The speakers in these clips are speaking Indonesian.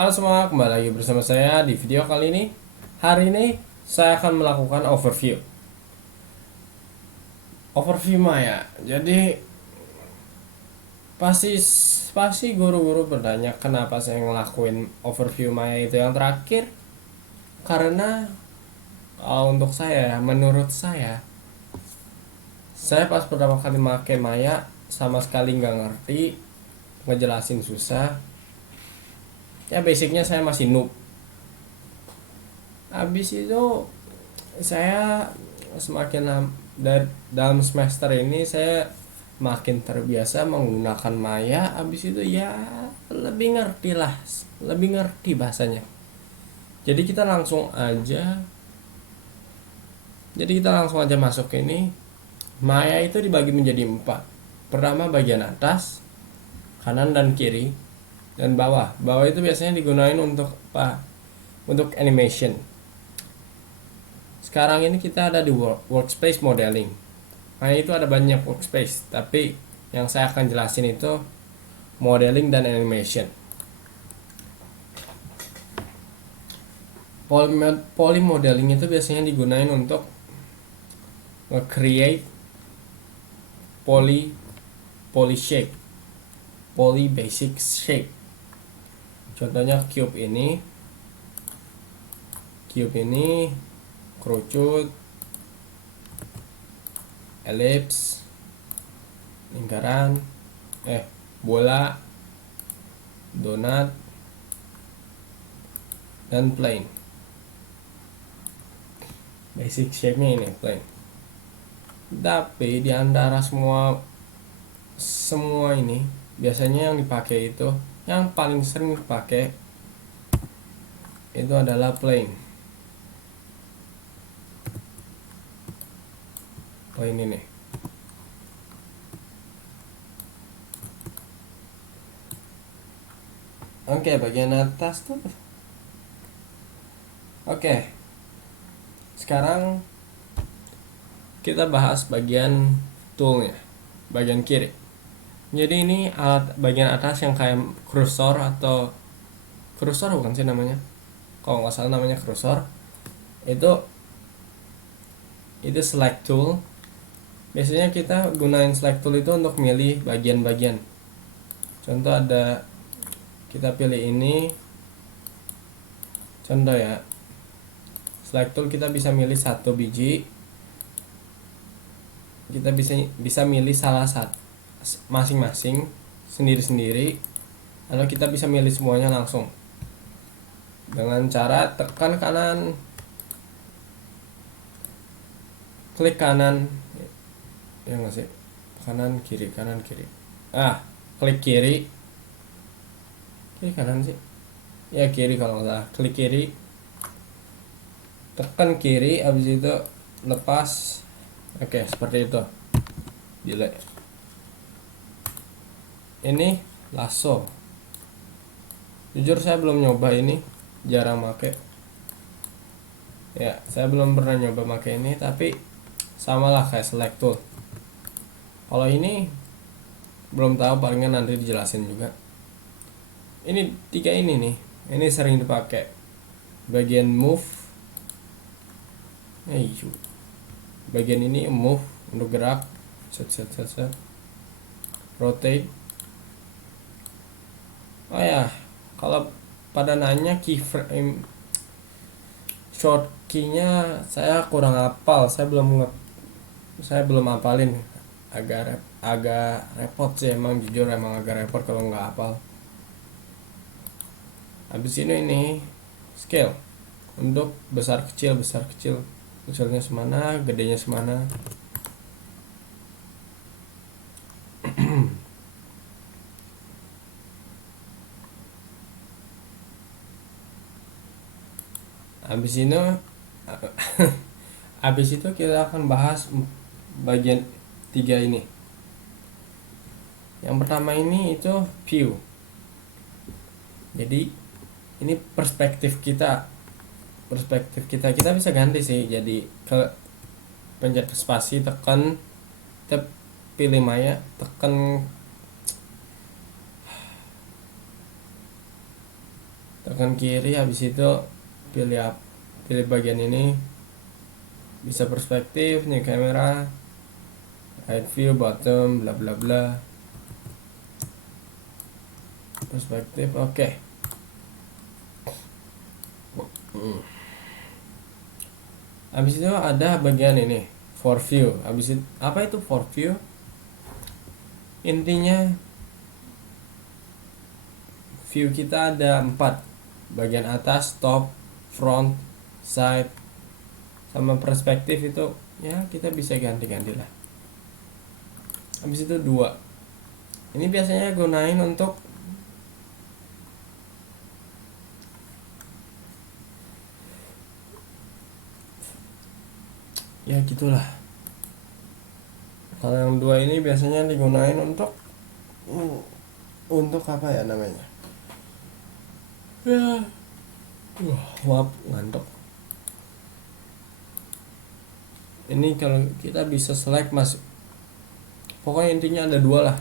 Halo semua, kembali lagi bersama saya di video kali ini. Hari ini saya akan melakukan overview Maya. Jadi pasti pasti guru-guru bertanya kenapa saya ngelakuin overview Maya itu yang terakhir. Karena untuk saya, menurut saya pas pertama kali pakai Maya sama sekali nggak ngerti, ngejelasin susah. Ya basicnya saya masih noob. Habis itu saya dalam semester ini saya makin terbiasa menggunakan Maya. Habis itu ya lebih ngerti lah, lebih ngerti bahasanya. Jadi kita langsung aja masuk ke ini. Maya itu dibagi menjadi 4. Pertama bagian atas, kanan dan kiri, dan bawah. Bawah itu biasanya digunakan untuk apa? Untuk animation. Sekarang ini kita ada di workspace modeling. Nah, itu ada banyak workspace, tapi yang saya akan jelasin itu modeling dan animation. Poly modeling itu biasanya digunakan untuk nge-create poly shape, poly basic shape. Contohnya cube ini, kerucut, ellipse, lingkaran, bola, donat, dan plane. Basic shape-nya ini plane. Tapi di antara semua ini biasanya yang dipakai itu, yang paling sering dipakai itu adalah plane. Plane ini. Oke, bagian atas tuh. Oke. Sekarang kita bahas bagian toolnya, bagian kiri. Jadi ini alat bagian atas yang kayak cursor bukan sih namanya? Kalau nggak salah namanya cursor. Itu select tool. Biasanya kita gunain select tool itu untuk milih bagian-bagian. Contoh ada, kita pilih ini. Contoh ya. Select tool kita bisa milih satu biji. Kita bisa milih salah satu masing-masing sendiri-sendiri. Lalu kita bisa milih semuanya langsung dengan cara tekan kanan, klik kanan, ya nggak sih, kanan kiri, klik kiri kanan sih, ya kiri kalau nggak salah, klik kiri, tekan kiri, habis itu lepas. Oke, seperti itu. Delay. Ini lasso. Jujur saya belum nyoba ini, jarang make. Ya, saya belum pernah nyoba make ini, tapi samalah kayak select tool. Kalau ini belum tahu, palingan nanti dijelasin juga. Ini 3 ini nih, ini sering dipakai. Bagian move, bagian ini move untuk gerak, set. Rotate. Oh ya, kalau pada nanya keyframe, short key-nya saya kurang hafal, saya belum hafalin. Agak repot sih, emang jujur emang agak repot kalau nggak hafal. Habis ini scale untuk besar kecil, kecilnya semana, gedenya semana. Habis itu kita akan bahas bagian 3 ini. Yang pertama ini itu view. Jadi ini perspektif kita bisa ganti sih. Jadi ke pencet spasi, tekan, kita pilih Maya, tekan tekan kiri, habis itu pilih bagian ini, bisa perspektif nih kamera, right view, bottom, bla bla bla, perspektif. Oke. Habis itu ada bagian ini for view. Habis itu apa itu for view? Intinya view kita ada 4, bagian atas, top, front, side, sama perspektif itu ya kita bisa ganti-ganti lah. Habis itu 2, ini biasanya gunain untuk ya gitulah. Kalau yang 2 ini biasanya digunain untuk apa ya namanya, ya maaf ngantuk. Ini kalau kita bisa select masuk, pokoknya intinya ada 2 lah.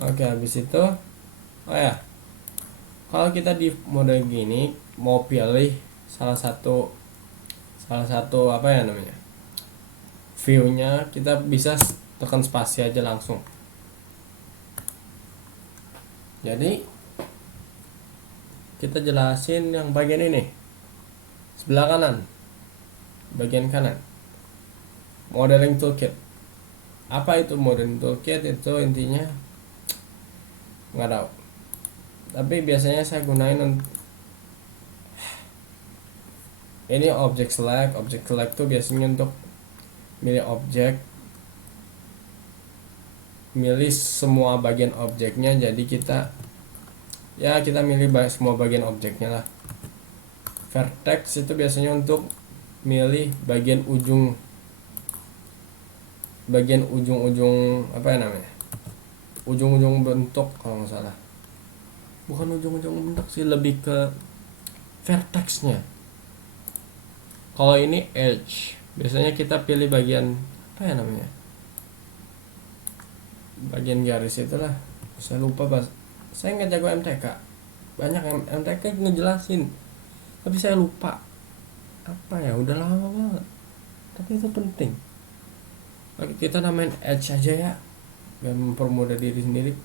Oke, habis itu oh ya, kalau kita di mode gini mau pilih salah satu apa ya namanya, view-nya, kita bisa tekan spasi aja langsung. Jadi kita jelasin yang bagian ini, sebelah kanan, bagian kanan, modeling toolkit. Apa itu modeling toolkit? Itu intinya nggak tahu, tapi biasanya saya gunain ini object select. Object select tuh biasanya untuk milih objek, milih semua bagian objeknya. Jadi kita milih semua bagian objeknya lah. Vertex itu biasanya untuk milih bagian ujung apa ya namanya, ujung-ujung bentuk kalau nggak salah. Bukan ujung-ujung bentuk sih, lebih ke vertexnya. Kalau ini edge, biasanya kita pilih bagian apa ya namanya, bagian garis itulah. Saya lupa saya nggak jago MTK, banyak MTK ngejelasin tapi saya lupa apa ya, udah lama banget, tapi itu penting. Oke, kita namain edge aja ya, biar mempermudah diri sendiri,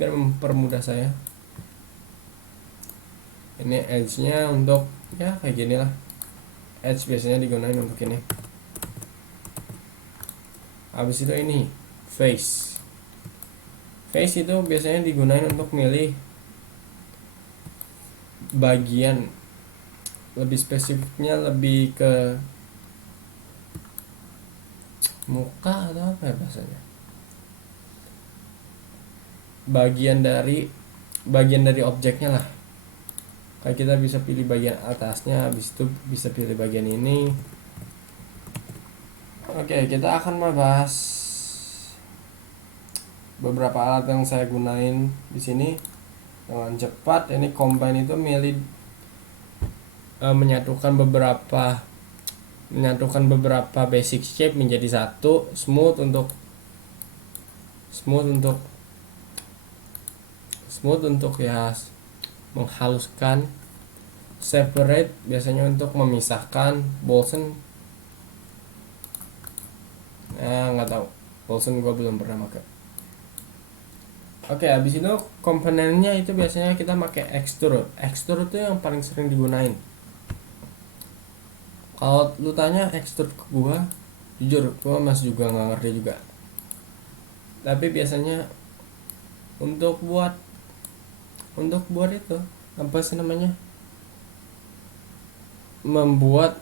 biar mempermudah saya. Ini edge nya untuk ya kayak gini lah. Edge biasanya digunain untuk ini. Habis itu ini face itu biasanya digunain untuk milih bagian, lebih spesifiknya lebih ke muka atau apa ya bahasanya, bagian dari objeknya lah. Kayak kita bisa pilih bagian atasnya, habis itu bisa pilih bagian ini. Oke, kita akan membahas beberapa alat yang saya gunain di sini dengan cepat. Ini combine itu milih menyatukan beberapa basic shape menjadi satu. Smooth untuk ya menghaluskan. Separate biasanya untuk memisahkan. Bolson nggak tahu, Bolson gue belum pernah pakai. Oke, habis itu komponennya itu biasanya kita pakai extrude. Extrude itu yang paling sering digunain. Kalau lu tanya extrude ke gua, jujur gua masih juga nggak ngerti juga. Tapi biasanya untuk buat itu apa sih namanya, membuat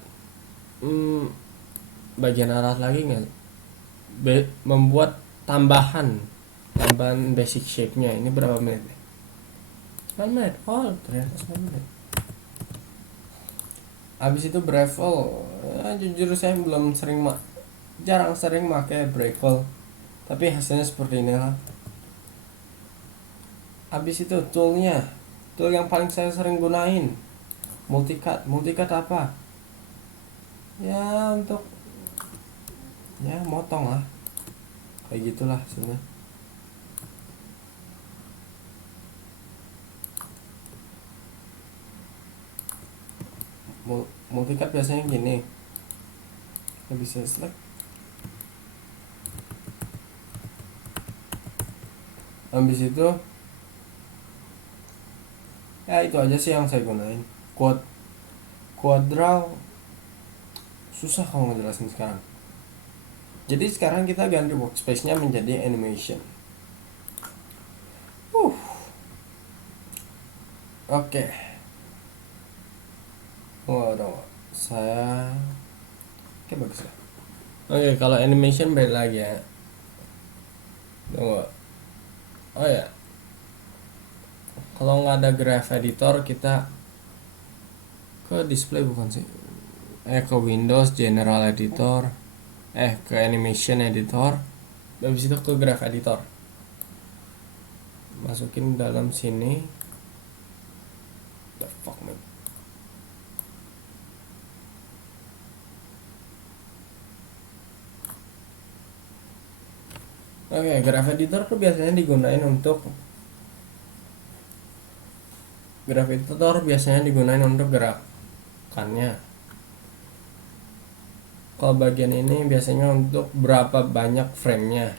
bagian alat lagi nggak, membuat tambahan basic shape-nya. Ini berapa menit? 9 menit. Oh, ternyata 9 menit. Habis itu bevel. Jujur saya jarang sering pakai bevel, tapi hasilnya seperti ini lah. Habis itu tool yang paling saya sering gunain, multicut. Multicut apa? Ya untuk motong lah, kayak gitulah sebenarnya. multicast biasanya gini, kita bisa select. Habis itu ya itu aja sih yang saya gunain. Quadral susah kalau ngejelasin sekarang. Jadi sekarang kita ganti workspace-nya menjadi animation. Oke. Waduh, saya oke bagus lah. Oke, kalau animation balik lagi ya. Tunggu. Oh ya, kalau nggak ada graph editor kita ke display bukan sih? Ke Windows General Editor, ke Animation Editor, habis itu ke graph editor. Masukin dalam sini. The fuck man. Oke, graph editor tuh biasanya digunain untuk gerakannya. Kalau bagian ini biasanya untuk berapa banyak frame-nya.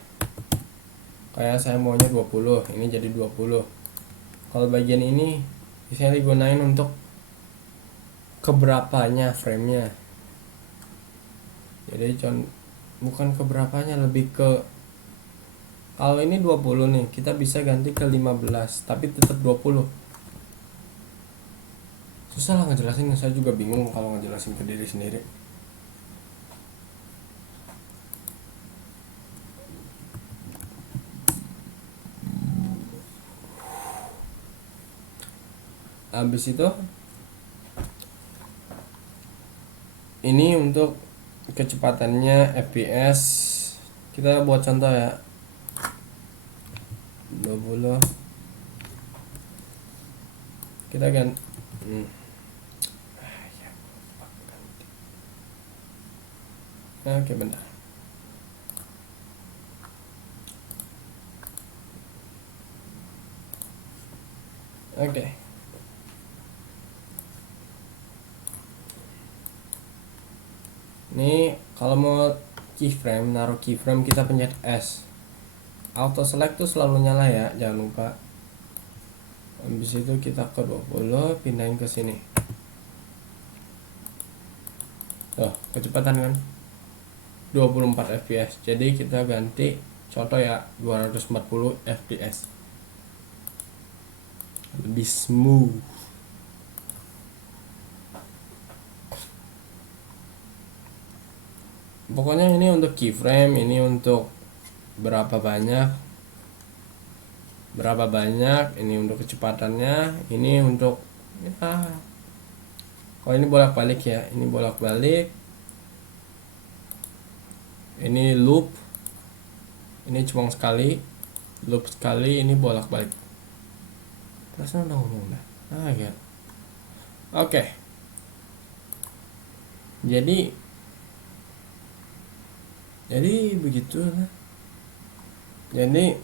Kayak saya maunya 20, ini jadi 20. Kalau bagian ini biasanya digunain untuk keberapanya frame-nya. Jadi bukan keberapanya, lebih ke kalau ini 20 nih, kita bisa ganti ke 15, tapi tetap 20. Susah lah ngejelasin, saya juga bingung kalau ngejelasin ke diri sendiri. Habis itu ini untuk kecepatannya FPS, kita buat contoh ya, 20 kita ganti oke bentar. Oke. Ini kalau mau keyframe, naruh keyframe kita pencet S. Auto select tuh selalu nyala ya, jangan lupa. Habis itu kita ke 20, pindahin ke sini. Tuh, kecepatan kan 24 fps. Jadi kita ganti contoh ya 240 fps. Lebih smooth. Pokoknya ini untuk keyframe, ini untuk berapa banyak, ini untuk kecepatannya, ini untuk ya. Kalau ini bolak-balik ya, ini bolak-balik, ini loop, ini cuma sekali, loop sekali, ini bolak-balik. Perasaan udah. Ya. Oke. Jadi begitu lah. Jadi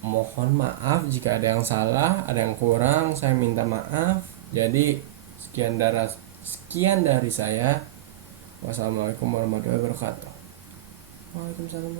mohon maaf jika ada yang salah, ada yang kurang, saya minta maaf. Jadi sekian dari saya. Wassalamualaikum warahmatullahi wabarakatuh. Waalaikumsalam.